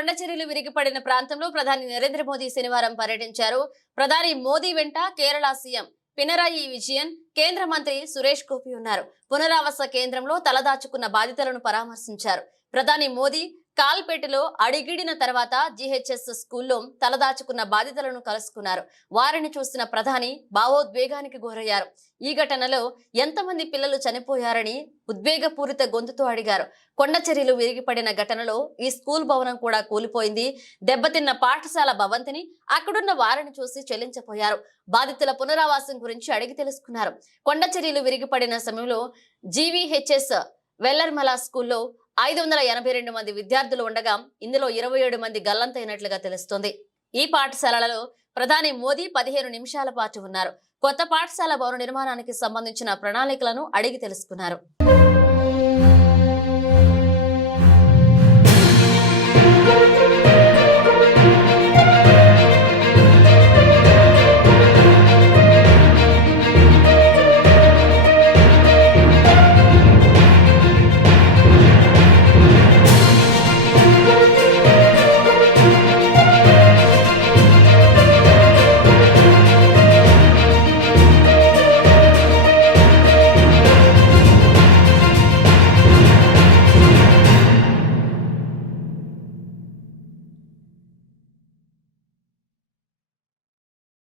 కొండచెరియలు విరిగిపడిన ప్రాంతంలో ప్రధాని నరేంద్ర మోదీ శనివారం పర్యటించారు. ప్రధాని మోదీ వెంట కేరళ సీఎం పినరాయి విజయన్, కేంద్ర మంత్రి సురేష్ గోపి ఉన్నారు. పునరావాస కేంద్రంలో తలదాచుకున్న బాధితులను పరామర్శించారు. ప్రధాని మోదీ కాల్పేటలో అడిగిడిన తర్వాత జీహెచ్ఎస్ స్కూల్లో తలదాచుకున్న బాధితులను కలుసుకున్నారు. వారిని చూసిన ప్రధాని భావోద్వేగానికి గురయ్యారు. ఈ ఘటనలో ఎంతమంది పిల్లలు చనిపోయారని ఉద్వేగపూరిత గొంతుతో అడిగారు. కొండచెరియలు విరిగిపడిన ఘటనలో ఈ స్కూల్ భవనం కూడా కూలిపోయింది. దెబ్బతిన్న పాఠశాల భవంతిని అక్కడున్న వారిని చూసి చెల్లించపోయారు. బాధితుల పునరావాసం గురించి అడిగి తెలుసుకున్నారు. కొండచెరియలు విరిగిపడిన సమయంలో జీవీహెచ్ఎస్ వెల్లర్మల స్కూల్లో 582 మంది విద్యార్థులు ఉండగా ఇందులో 27 మంది గల్లంతైనట్లుగా తెలుస్తోంది. ఈ పాఠశాలలో ప్రధాని మోదీ 15 నిమిషాల పాటు ఉన్నారు. కొత్త పాఠశాల భవన నిర్మాణానికి సంబంధించిన ప్రణాళికలను అడిగి తెలుసుకున్నారు.